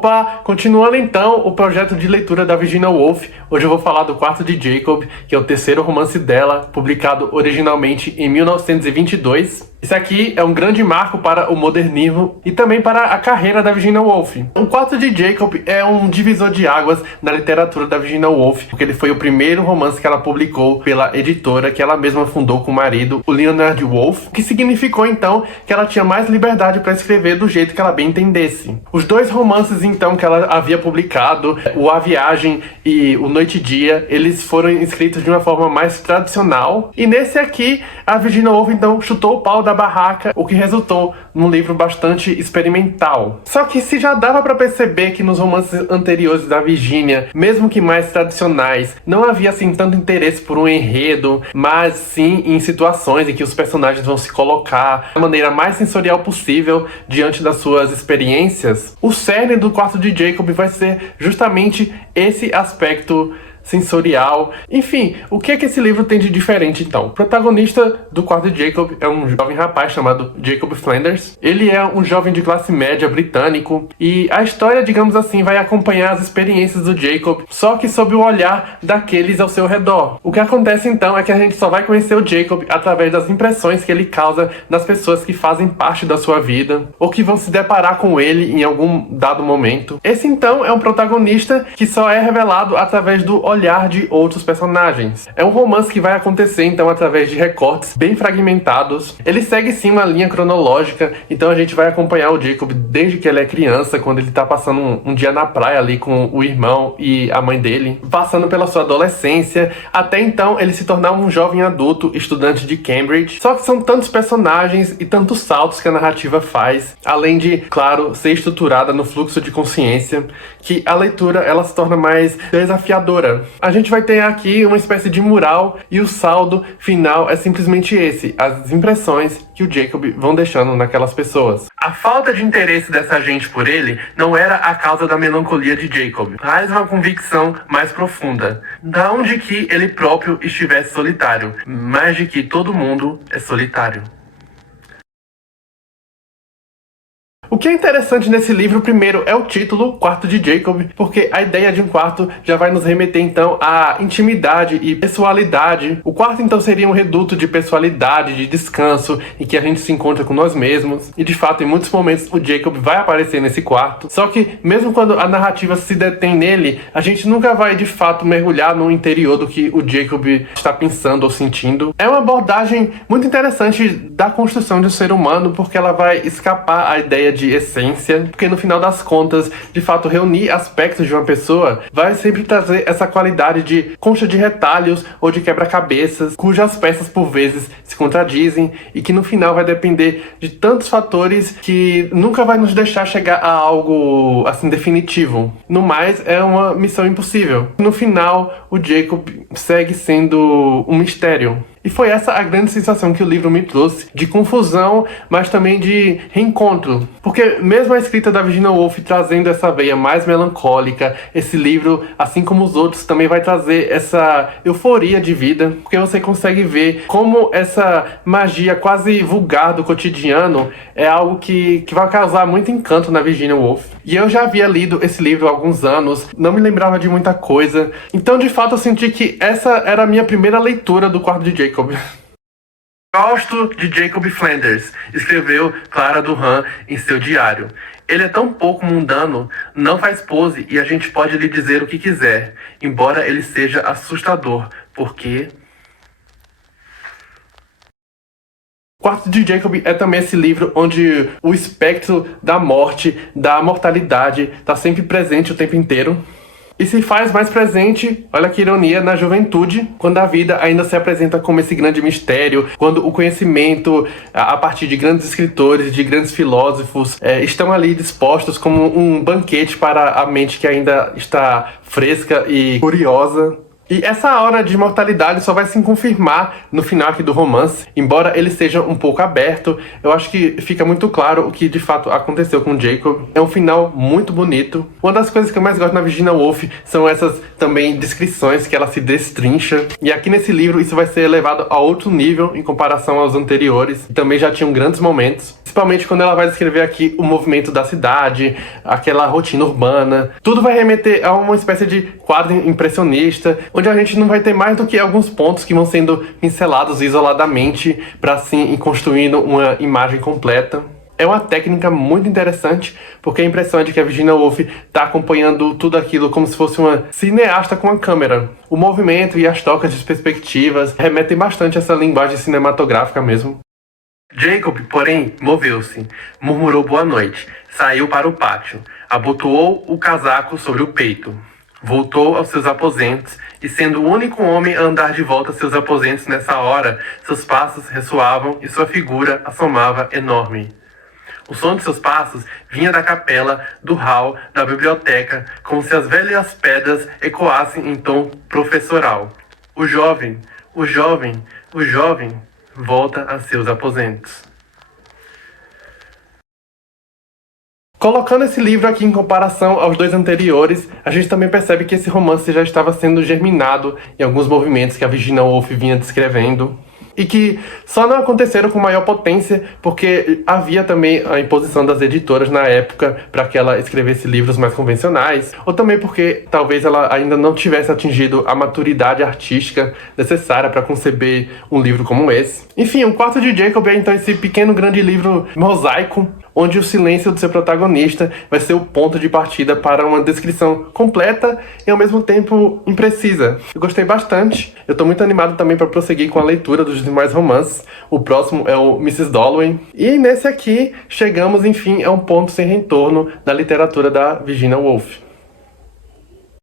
Opa, continuando então o projeto de leitura da Virginia Woolf, hoje eu vou falar do Quarto de Jacob, que é o terceiro romance dela, publicado originalmente em 1922. Esse aqui é um grande marco para o modernismo e também para a carreira da Virginia Woolf. O Quarto de Jacob é um divisor de águas na literatura da Virginia Woolf, porque ele foi o primeiro romance que ela publicou pela editora que ela mesma fundou com o marido, o Leonard Woolf, que significou então que ela tinha mais liberdade para escrever do jeito que ela bem entendesse. Os dois romances então que ela havia publicado, o A Viagem e o Noite e Dia, eles foram escritos de uma forma mais tradicional, e nesse aqui a Virginia Woolf então chutou o pau da barraca, o que resultou num livro bastante experimental. Só que se já dava para perceber que nos romances anteriores da Virginia, mesmo que mais tradicionais, não havia assim tanto interesse por um enredo, mas sim em situações em que os personagens vão se colocar da maneira mais sensorial possível diante das suas experiências, o cerne do Quarto de Jacob vai ser justamente esse aspecto sensorial. Enfim, o que é que esse livro tem de diferente então? O protagonista do Quarto de Jacob é um jovem rapaz chamado Jacob Flanders. Ele é um jovem de classe média britânico e a história, digamos assim, vai acompanhar as experiências do Jacob, só que sob o olhar daqueles ao seu redor. O que acontece então é que a gente só vai conhecer o Jacob através das impressões que ele causa nas pessoas que fazem parte da sua vida ou que vão se deparar com ele em algum dado momento. Esse então é um protagonista que só é revelado através do olhar de outros personagens. É um romance que vai acontecer então através de recortes bem fragmentados. Ele segue sim uma linha cronológica, então a gente vai acompanhar o Jacob desde que ele é criança, quando ele tá passando um dia na praia ali com o irmão e a mãe dele, passando pela sua adolescência, até então ele se tornar um jovem adulto, estudante de Cambridge. Só que são tantos personagens e tantos saltos que a narrativa faz, além de, claro, ser estruturada no fluxo de consciência, que a leitura ela se torna mais desafiadora. A gente vai ter aqui uma espécie de mural e o saldo final é simplesmente esse, as impressões que o Jacob vão deixando naquelas pessoas. A falta de interesse dessa gente por ele não era a causa da melancolia de Jacob, mas uma convicção mais profunda, não de que ele próprio estivesse solitário, mas de que todo mundo é solitário. O que é interessante nesse livro, primeiro, é o título, Quarto de Jacob, porque a ideia de um quarto já vai nos remeter, então, à intimidade e pessoalidade. O quarto, então, seria um reduto de pessoalidade, de descanso, em que a gente se encontra com nós mesmos. E, de fato, em muitos momentos, o Jacob vai aparecer nesse quarto. Só que, mesmo quando a narrativa se detém nele, a gente nunca vai, de fato, mergulhar no interior do que o Jacob está pensando ou sentindo. É uma abordagem muito interessante da construção de um ser humano, porque ela vai escapar à ideia de essência, porque no final das contas, de fato, reunir aspectos de uma pessoa vai sempre trazer essa qualidade de concha de retalhos ou de quebra-cabeças, cujas peças por vezes se contradizem e que no final vai depender de tantos fatores que nunca vai nos deixar chegar a algo assim definitivo. No mais, é uma missão impossível. No final, o Jacob segue sendo um mistério. E foi essa a grande sensação que o livro me trouxe, de confusão, mas também de reencontro. Porque mesmo a escrita da Virginia Woolf trazendo essa veia mais melancólica, esse livro, assim como os outros, também vai trazer essa euforia de vida, porque você consegue ver como essa magia quase vulgar do cotidiano é algo que vai causar muito encanto na Virginia Woolf. E eu já havia lido esse livro há alguns anos, não me lembrava de muita coisa, então de fato eu senti que essa era a minha primeira leitura do Quarto de Jacob. Gosto de Jacob Flanders, escreveu Clara Durham em seu diário. Ele é tão pouco mundano, não faz pose e a gente pode lhe dizer o que quiser, embora ele seja assustador, porque... Quarto de Jacob é também esse livro onde o espectro da morte, da mortalidade, está sempre presente o tempo inteiro. E se faz mais presente, olha que ironia, na juventude, quando a vida ainda se apresenta como esse grande mistério, quando o conhecimento, a partir de grandes escritores, de grandes filósofos, estão ali dispostos como um banquete para a mente que ainda está fresca e curiosa. E essa aura de imortalidade só vai se confirmar no final aqui do romance. Embora ele seja um pouco aberto, eu acho que fica muito claro o que de fato aconteceu com Jacob. É um final muito bonito. Uma das coisas que eu mais gosto na Virginia Woolf são essas também descrições que ela se destrincha. E aqui nesse livro isso vai ser elevado a outro nível em comparação aos anteriores. Também já tinham grandes momentos. Principalmente quando ela vai descrever aqui o movimento da cidade, aquela rotina urbana. Tudo vai remeter a uma espécie de quadro impressionista, onde a gente não vai ter mais do que alguns pontos que vão sendo pincelados isoladamente para assim ir construindo uma imagem completa. É uma técnica muito interessante, porque a impressão é de que a Virginia Woolf está acompanhando tudo aquilo como se fosse uma cineasta com a câmera. O movimento e as trocas de perspectivas remetem bastante a essa linguagem cinematográfica mesmo. Jacob, porém, moveu-se, murmurou boa noite, saiu para o pátio, abotoou o casaco sobre o peito, voltou aos seus aposentos e, sendo o único homem a andar de volta a seus aposentos nessa hora, seus passos ressoavam e sua figura assomava enorme. O som de seus passos vinha da capela, do hall, da biblioteca, como se as velhas pedras ecoassem em tom professoral. O jovem, o jovem, o jovem volta a seus aposentos. Colocando esse livro aqui em comparação aos dois anteriores, a gente também percebe que esse romance já estava sendo germinado em alguns movimentos que a Virginia Woolf vinha descrevendo. E que só não aconteceram com maior potência porque havia também a imposição das editoras na época para que ela escrevesse livros mais convencionais, ou também porque talvez ela ainda não tivesse atingido a maturidade artística necessária para conceber um livro como esse. Enfim, o Quarto de Jacob é então esse pequeno grande livro mosaico, onde o silêncio do seu protagonista vai ser o ponto de partida para uma descrição completa e ao mesmo tempo imprecisa. Eu gostei bastante, eu tô muito animado também para prosseguir com a leitura dos demais romances. O próximo é o Mrs. Dalloway. E nesse aqui, chegamos enfim a um ponto sem retorno da literatura da Virginia Woolf.